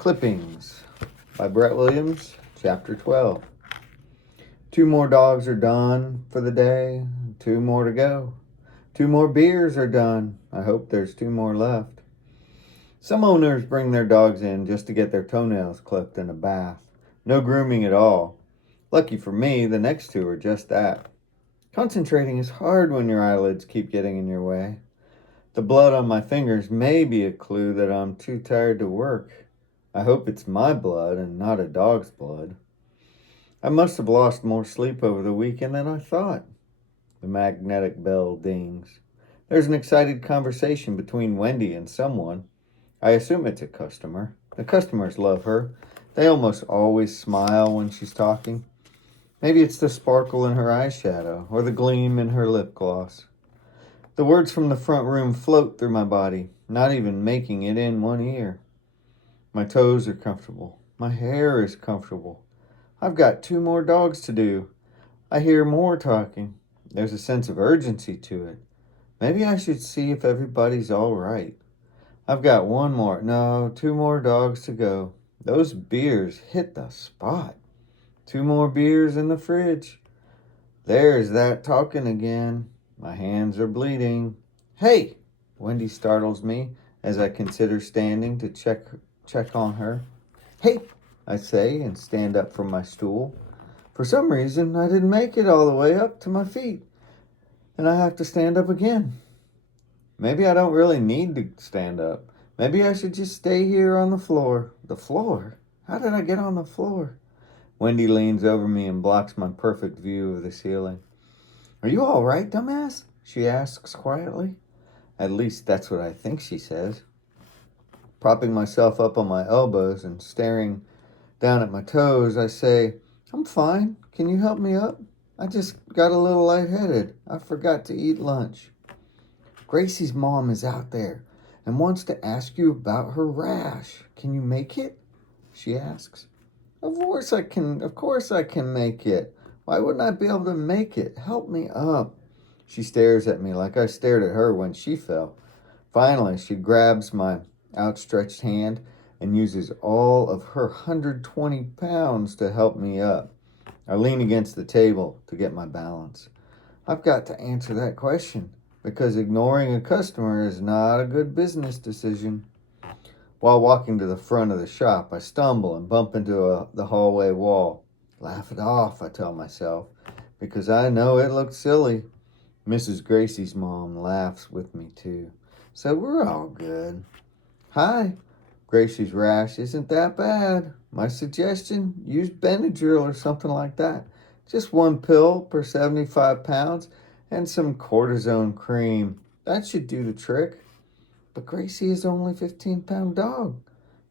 Clippings by Brett Williams, Chapter 12. 2 more dogs are done for the day, 2 more to go. 2 more beers are done. I hope there's 2 more left. Some owners bring their dogs in just to get their toenails clipped in a bath. No grooming at all. Lucky for me, the next 2 are just that. Concentrating is hard when your eyelids keep getting in your way. The blood on my fingers may be a clue that I'm too tired to work. I hope it's my blood and not a dog's blood. I must have lost more sleep over the weekend than I thought. The magnetic bell dings. There's an excited conversation between Wendy and someone. I assume it's a customer. The customers love her. They almost always smile when she's talking. Maybe it's the sparkle in her eyeshadow or the gleam in her lip gloss. The words from the front room float through my body, not even making it in one ear. My toes are comfortable. My hair is comfortable. I've got 2 more dogs to do. I hear more talking. There's a sense of urgency to it. Maybe I should see if everybody's all right. I've got 2 more dogs to go. Those beers hit the spot. 2 more beers in the fridge. There's that talking again. My hands are bleeding. Hey! Wendy startles me as I consider standing to check on her. Hey! I say and stand up from my stool. For some reason, I didn't make it all the way up to my feet, and I have to stand up again. Maybe I don't really need to stand up. Maybe I should just stay here on the floor. The floor? How did I get on the floor? Wendy leans over me and blocks my perfect view of the ceiling. Are you all right, dumbass? She asks quietly. At least that's what I think she says. Propping myself up on my elbows and staring down at my toes, I say, I'm fine. Can you help me up? I just got a little lightheaded. I forgot to eat lunch. Gracie's mom is out there and wants to ask you about her rash. Can you make it? She asks. Of course I can make it. Why wouldn't I be able to make it? Help me up. She stares at me like I stared at her when she fell. Finally, she grabs my outstretched hand and uses all of her 120 pounds to help me up. I lean against the table to get my balance. I've got to answer that question because ignoring a customer is not a good business decision. While walking to the front of the shop, I stumble and bump into the hallway wall. Laugh it off, I tell myself, because I know it looked silly. Mrs. Gracie's mom laughs with me too. So we're all good. Hi. Gracie's rash isn't that bad. My suggestion, use Benadryl or something like that. Just 1 pill per 75 pounds and some cortisone cream. That should do the trick. But Gracie is only a 15-pound dog,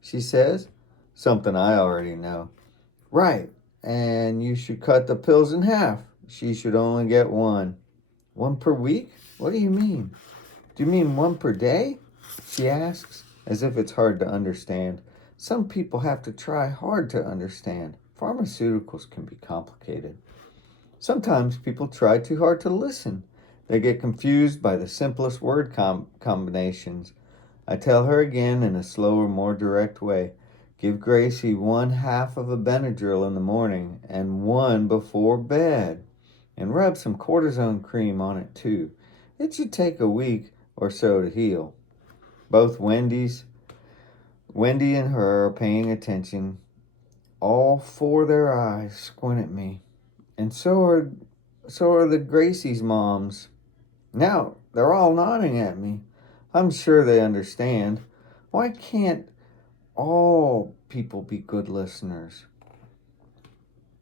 she says. Something I already know. Right, and you should cut the pills in half. She should only get 1. 1 per week? What do you mean? Do you mean 1 per day? She asks, as if it's hard to understand. Some people have to try hard to understand. Pharmaceuticals can be complicated. Sometimes people try too hard to listen. They get confused by the simplest word combinations. I tell her again in a slower, more direct way. Give Gracie 1/2 of a Benadryl in the morning and 1 before bed. And rub some cortisone cream on it too. It should take a week or so to heal. Both Wendy and her are paying attention. All 4 their eyes squint at me. And so are the Gracie's moms. Now, they're all nodding at me. I'm sure they understand. Why can't all people be good listeners?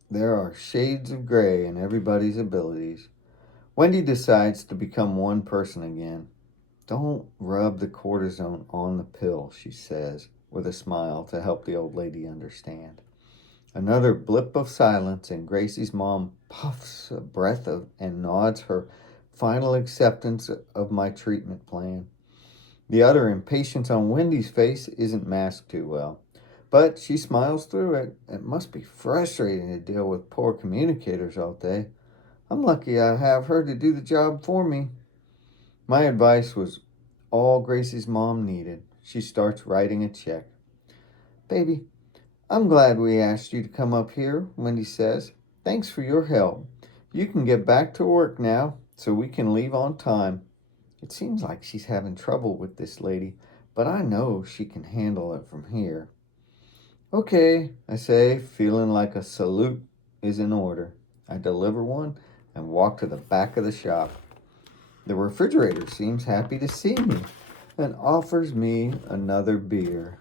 There are shades of gray in everybody's abilities. Wendy decides to become one person again. Don't rub the cortisone on the pill, she says, with a smile to help the old lady understand. Another blip of silence, and Gracie's mom puffs a breath and nods her final acceptance of my treatment plan. The utter impatience on Wendy's face isn't masked too well, but she smiles through it. It must be frustrating to deal with poor communicators all day. I'm lucky I have her to do the job for me. My advice was all Gracie's mom needed. She starts writing a check. Baby, I'm glad we asked you to come up here, Wendy says. Thanks for your help. You can get back to work now so we can leave on time. It seems like she's having trouble with this lady, but I know she can handle it from here. Okay, I say, feeling like a salute is in order. I deliver one and walk to the back of the shop. The refrigerator seems happy to see me and offers me another beer.